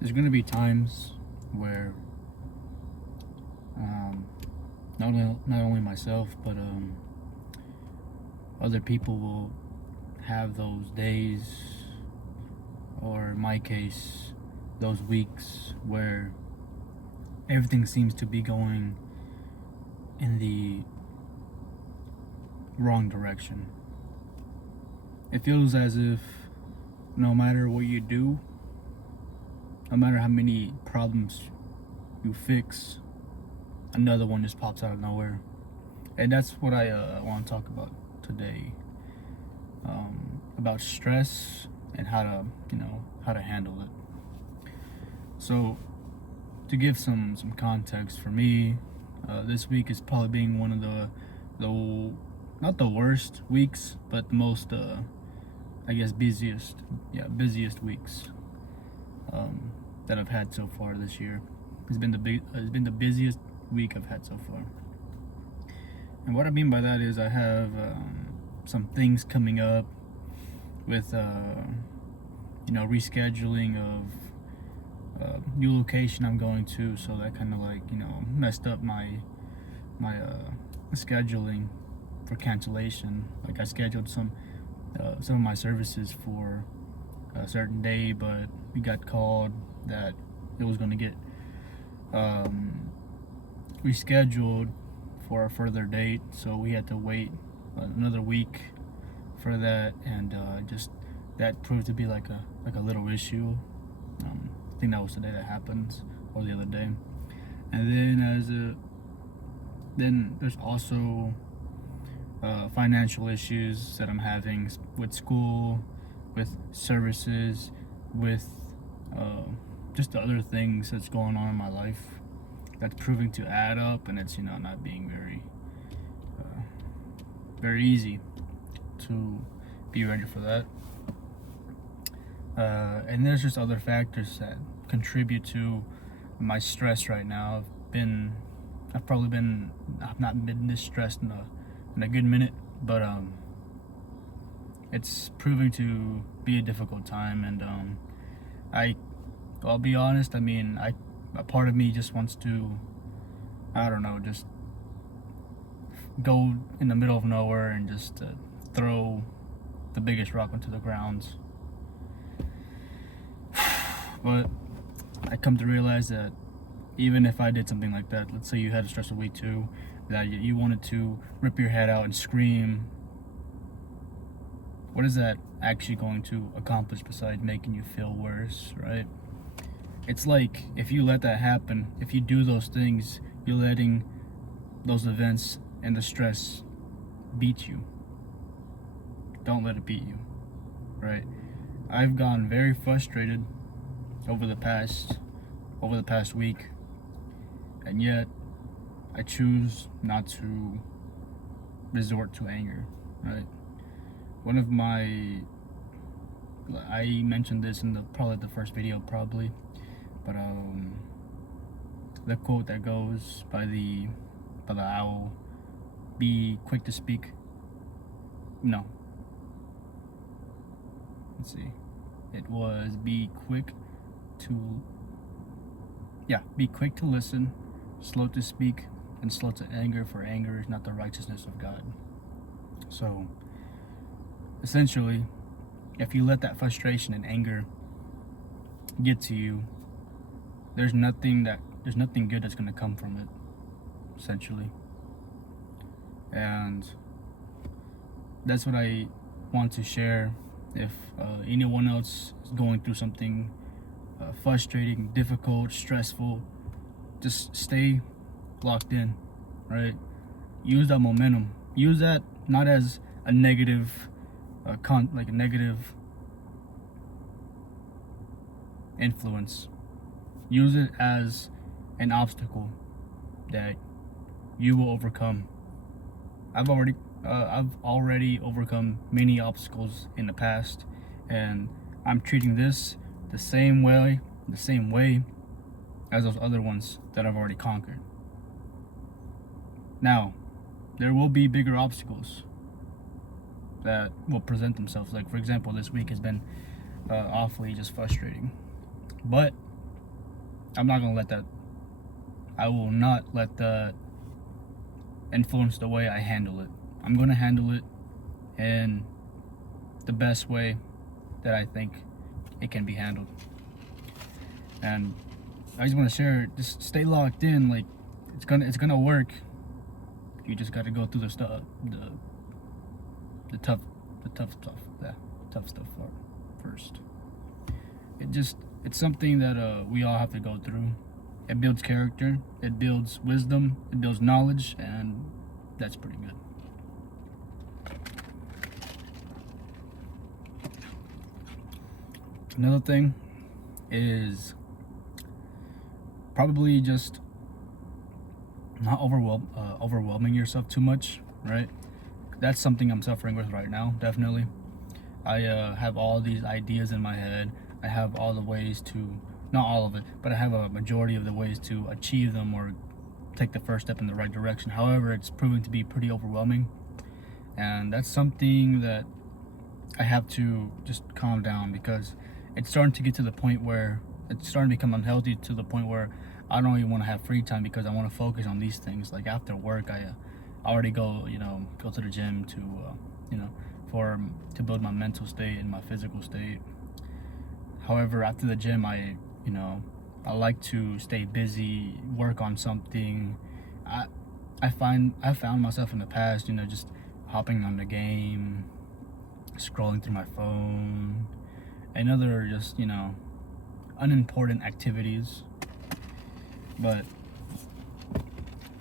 there's gonna be times where not only myself but other people will have those days, or in my case those weeks, where everything seems to be going in the wrong direction. It feels as if no matter what you do, no matter how many problems you fix, another one just pops out of nowhere. And that's what I want to talk about today, about stress and how to handle it. So, to give some context for me, this week is probably being one of the not the worst weeks, but the most I guess busiest weeks that I've had so far this year. It's been the busiest week I've had so far. And what I mean by that is I have some things coming up with rescheduling of new location I'm going to, so that kind of messed up my scheduling for cancellation. Like, I scheduled some of my services for a certain day, but we got called that it was going to get rescheduled for a further date, so we had to wait another week for that, and just that proved to be like a little issue. I think that was the day that happened, or the other day. And then there's also financial issues that I'm having with school, with services, with just the other things that's going on in my life that's proving to add up, and it's not being very easy to be ready for that. And there's just other factors that contribute to my stress right now. I've not been this stressed in a good minute, but it's proving to be a difficult time, and I'll be honest. I mean, a part of me just wants to, I don't know, just go in the middle of nowhere and just throw the biggest rock into the ground. But I come to realize that even if I did something like that, let's say you had a stressful week too, that you wanted to rip your head out and scream, what is that actually going to accomplish besides making you feel worse, right? It's like, if you let that happen, if you do those things, you're letting those events and the stress beat you. Don't let it beat you, right? I've gotten very frustrated over the past week, and yet I choose not to resort to anger, right? I mentioned this in probably the first video, but the quote that goes by the owl, be quick to speak. No. Let's see. It was be quick to listen, slow to speak, and slow to anger, for anger is not the righteousness of God. So, essentially, if you let that frustration and anger get to you, there's nothing good that's going to come from it, essentially. And that's what I want to share. If anyone else is going through something frustrating, difficult, stressful, just stay locked in, right? Use that momentum. Use that not as a negative a negative influence. Use it as an obstacle that you will overcome. I've already overcome many obstacles in the past, and I'm treating this the same way as those other ones that I've already conquered. Now, there will be bigger obstacles that will present themselves. Like, for example, this week has been awfully just frustrating. But I'm not gonna let that. I will not let that influence the way I handle it. I'm gonna handle it in the best way that I think it can be handled. And I just want to share, just stay locked in. Like it's gonna work. You just got to go through the stuff, the tough stuff, the tough stuff first. It's something that we all have to go through. It builds character, it builds wisdom, it builds knowledge, and that's pretty good. Another thing is probably just not overwhelming yourself too much, right? That's something I'm suffering with right now, definitely. I have all these ideas in my head. I have all the ways to, not all of it, but I have a majority of the ways to achieve them or take the first step in the right direction. However, it's proving to be pretty overwhelming. And that's something that I have to just calm down, because it's starting to get to the point where it's starting to become unhealthy, to the point where I don't even want to have free time because I want to focus on these things. Like after work, I already go to the gym to, to build my mental state and my physical state. However, after the gym, I like to stay busy, work on something. I found myself in the past, just hopping on the game, scrolling through my phone, and other just, unimportant activities. But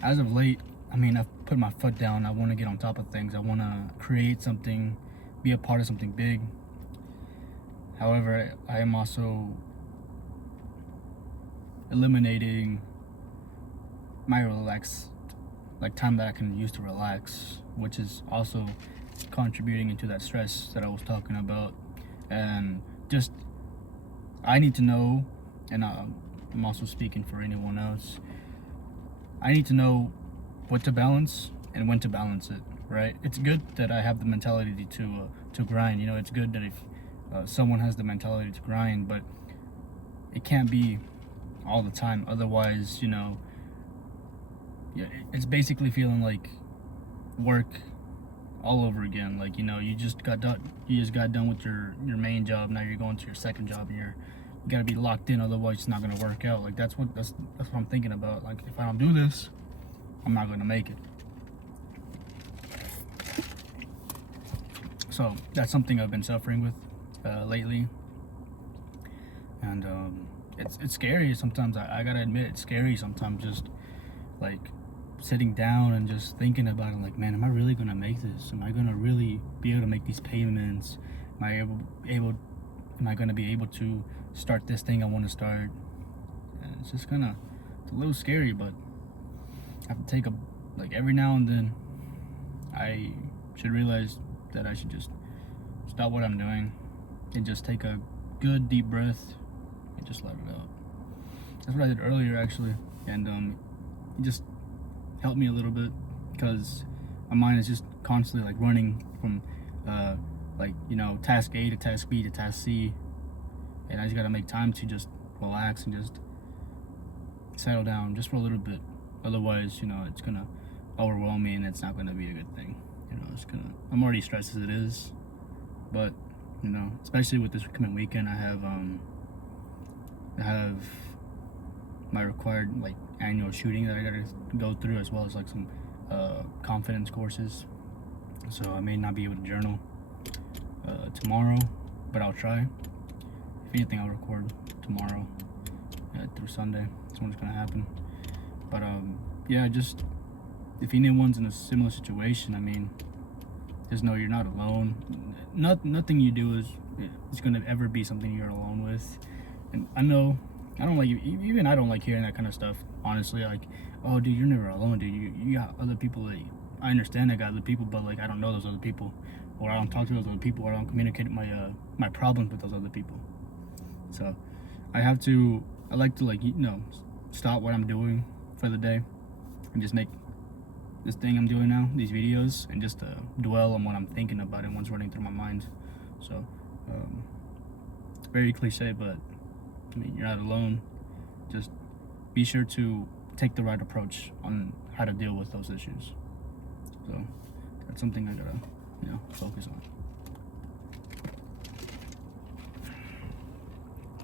as of late, I've put my foot down. I want to get on top of things. I want to create something, be a part of something big. However, I am also eliminating my time that I can use to relax, which is also contributing into that stress that I was talking about. And just, I need to know, and I'm also speaking for anyone else, I need to know what to balance and when to balance it, right? It's good that I have the mentality to grind. It's good that if someone has the mentality to grind, but it can't be all the time. Otherwise, it's basically feeling like work all over again. Like, you just got done with your main job. Now you're going to your second job, and you gotta be locked in, otherwise it's not gonna work out. Like that's what I'm thinking about. Like if I don't do this, I'm not gonna make it. So that's something I've been suffering with lately, and it's scary sometimes. I gotta admit, it's scary sometimes, just like sitting down and just thinking about it. Like, man, am I really gonna make this? Am I gonna really be able to make these payments? Am I gonna be able to start this thing I want to start? And it's just it's a little scary, but I have to take every now and then I should realize that I should just stop what I'm doing and just take a good deep breath and just let it out. That's what I did earlier, actually, and it just helped me a little bit, because my mind is just constantly running from task A to task B to task C, and I just gotta make time to just relax and just settle down just for a little bit. Otherwise, it's gonna overwhelm me, and it's not gonna be a good thing. I'm already stressed as it is, but especially with this coming weekend, I have my required annual shooting that I gotta go through, as well as some confidence courses. So I may not be able to journal tomorrow, but I'll try. If anything, I'll record tomorrow through Sunday. That's when it's gonna happen. But yeah, just if anyone's in a similar situation, just know you're not alone. Nothing you do is gonna ever be something you're alone with. And I know I don't like hearing that kind of stuff. Honestly, oh, dude, you're never alone, dude. You got other people that I understand. I got other people, but I don't know those other people, or I don't talk to those other people, or I don't communicate my problems with those other people. So I like to stop what I'm doing for the day and just make this thing I'm doing now, these videos, and just dwell on what I'm thinking about and what's running through my mind. So it's very cliche, but you're not alone. just be sure to take the right approach on how to deal with those issues. So that's something I gotta, focus on.